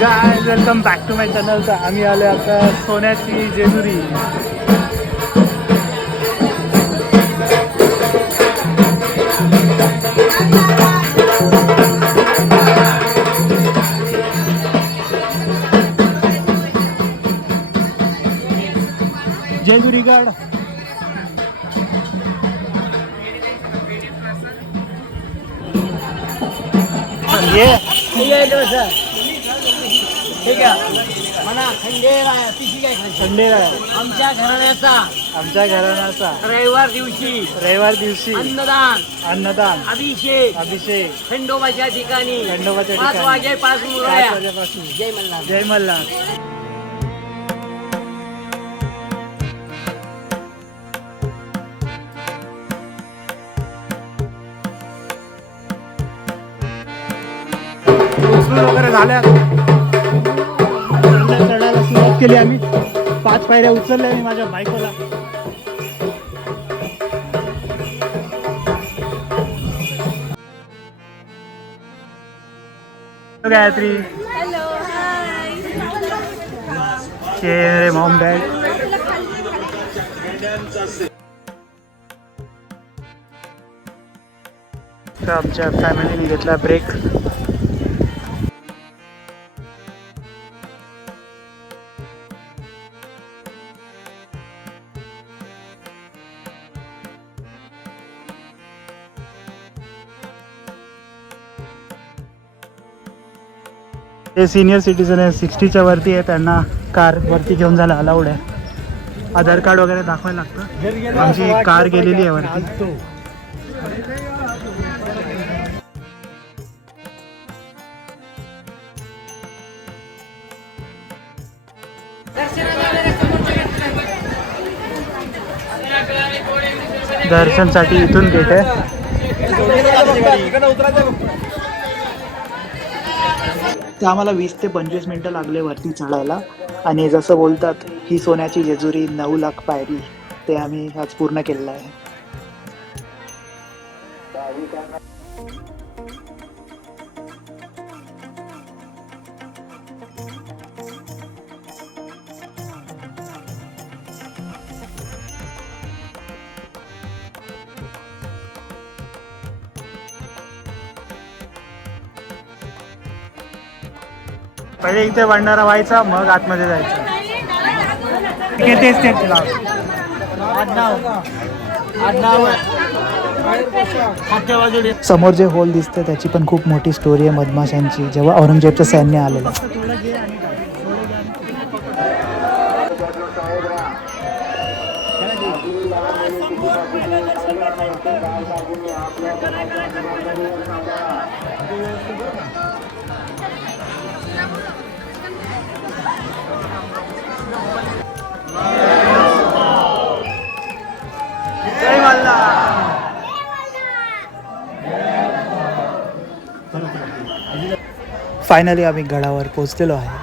Guys welcome back to my channel. तर आम्ही आलो आता सोन्याची जेजुरी. जेजुरी गड. ये ठीक आहे म्हणा. खंडेराय आमच्या घराण्याचा आमच्या घराण्याचा रविवार दिवशी अन्नदान अभिषेक खंडोबाच्या ठिकाणी 5 वाजेपासून जय मल्हार. जय मल्हार. वगैरे झाल्या. चढायला सुरुवात केली आम्ही. 5 पायऱ्या उचलल्या मी माझ्या बायकोला. गायत्री. Hello hi. मेरे मॉम डॅड. तर आमच्या फॅमिलीने घेतला ब्रेक. ते सिनियर सिटीजन आहे, 60च्या वरती आहे, त्यांना कार वरती घेऊन जायला अलाउड आहे. आधार कार्ड वगैरे दाखवायला लागतं. आमची कार गेलेली आहे वरती. दर्शनसाठी इथून गेट आहे. ते आम्हाला 20 ते 25 मिनटं लागले वरती चढायला. आणि जसं बोलतात ही सोन्याची जेजुरी 9 लाख पायरी, ते आम्ही आज पूर्ण केलेलं आहे. पहिले इथे भंडारा व्हायचा, मग आतमध्ये जायचं. समोर जे होल दिसतं त्याची पण खूप मोठी स्टोरी आहे मधमाशांची. जेव्हा औरंगजेबचं सैन्य आलेलं. फायनली आम्ही गडावर पोहोचलेलो आहे.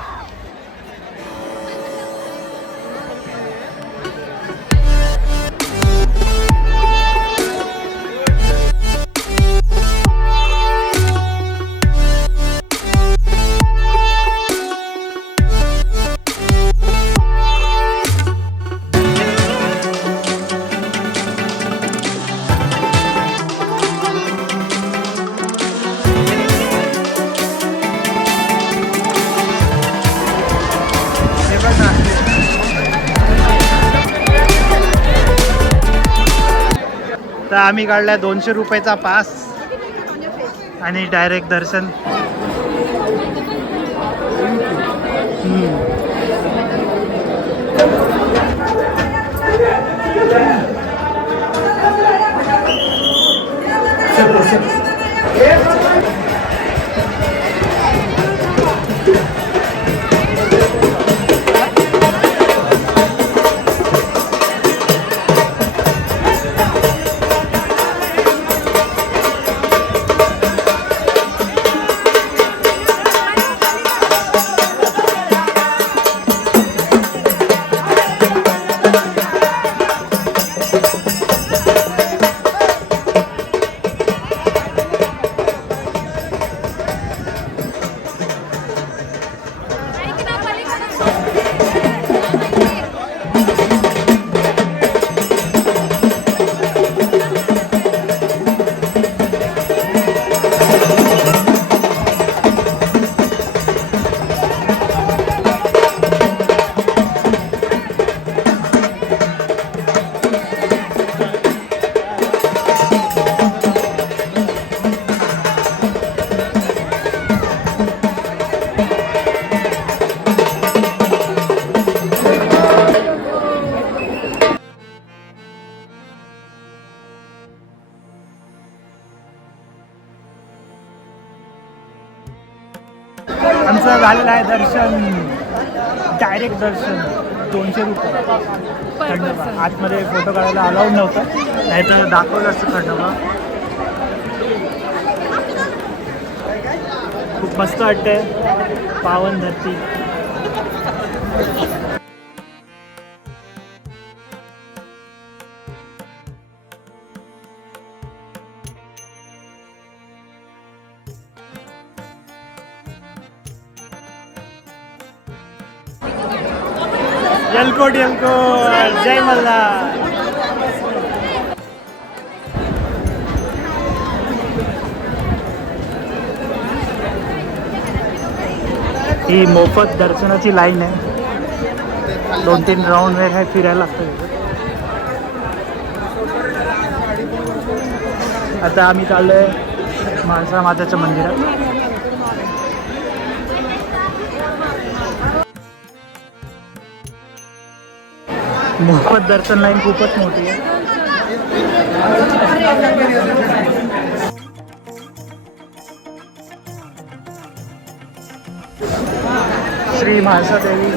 तर आम्ही काढला 200 रुपयाचा पास आणि डायरेक्ट दर्शन. आमचं झालेलं आहे दर्शन, डायरेक्ट दर्शन 200 रुपये खंडोबा. आतमध्ये फोटो काढायला अलाउड नव्हतं, नाही तर दाखवलं असतं खंडोबा. खूप मस्त वाटतंय, पावन धरती. येलकोट येलकोट, जय मल्हार. ही मोफत दर्शनाची लाईन आहे, 2-3 राऊंड वेळ आहे, फिरायला लागतं. आता आम्ही चाललोय म्हाळसा माताच्या मंदिरात. मोफत दर्शन लाईन खूपच मोठी आहे. श्री म्हाळसा देवी.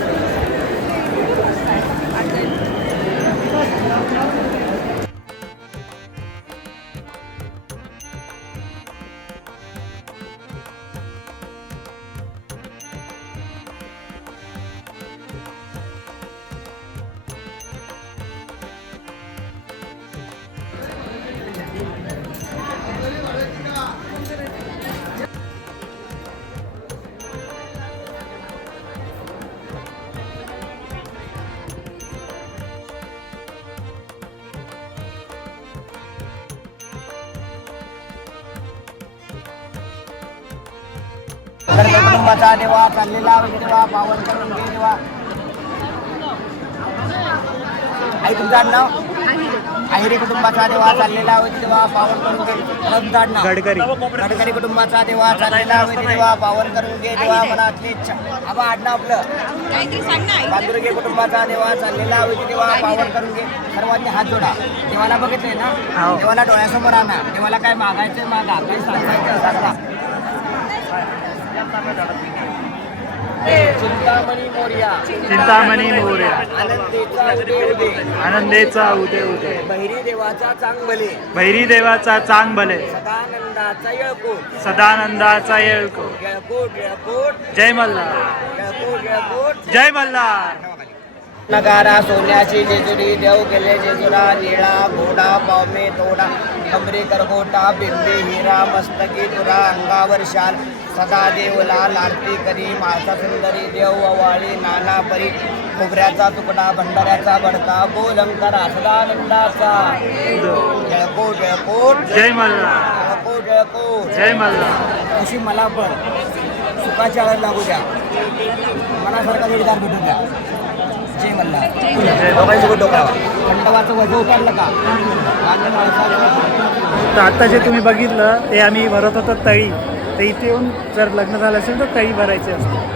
कुटुंबाचा देवा चाललेला देवा पावन करून घे देवा. आई तुमचं नाव आहिरे कुटुंबाचा देवा चाललेला होती देवा पावन करून घे. तुमचं नाव गडकरी कुटुंबाचा देवा चाललेला होती देवा पावन करून घे देवा. मनातली इच्छा आबा आडनाव आपलं बांदुर्गे कुटुंबाचा देवा चाललेला होती देवा पावन करून घे. सर्वांनी हात जोडा. देवाला बघितलंय ना, देवाला डोळ्यासमोर आणा. देवाला काय मागायचंय मागा, काही सांगायचं सांगा. चिंतामणी मोरया, चिंतामणी मोरया, आनंदेचा उदय उदय, आनंदेचा उदय उदय, बहिरी देवाचा चांग भले, भैरी देवाचा चांग भले, सदानंदाचा येळकोट, सदानंदाचा येळकोट. येळकोट येळकोट, जय मल्हार, येळकोट येळकोट. जय मल्हार. नगारा सोन्याची जेजुरी देव गेले जेजुरा. निळा घोडा पावमे तोडा, कमरे करगोटा बिंबे हिरा मस्तकी तुरा. अंगावर शाल सदा देवला आरती करी. माळसा सुंदरी देव अवाळी नाना परी. खोबऱ्याचा तुकडा भंडाऱ्याचा बडका बोलंकारा सदानंदाचा. येळकोट येळकोट, जय मल्हार, येळकोट येळकोट. जय मल्हार. अशी मला पण सुखाची आळत लागू द्या, मनासारखा जोडीदार भेटून द्या. जय मल्हार. दोघांसोबत डोकावा. खंडोबाचं वजन उतरलं का? आणि माणसाचं तर आता जे तुम्ही बघितलं ते आम्ही भरत होतो तळी. तर इथे येऊन जर लग्न झालं असेल तर तळी भरायची असते.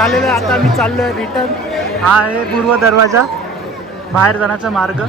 झालेलं आहे. आता आम्ही चाललोय रिटर्न. हा आहे पूर्व दरवाजा, बाहेर जाण्याचा मार्ग.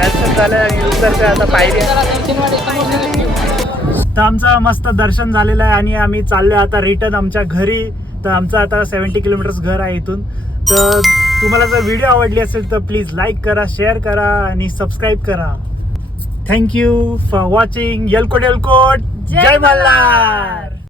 दर्शन झालं आणि उतरते आता पायरी. तर आमचं मस्त दर्शन झालेलं आहे आणि आम्ही चाललोय आता रिटर्न आमच्या घरी. तर आमचं आता 70 किलोमीटर्स घर आहे इथून. तर तुम्हाला जर व्हिडिओ आवडली असेल तर प्लीज लाईक करा, शेअर करा आणि सबस्क्राईब करा. Thank you for watching. येलकोट येलकोट, जय मल्हार.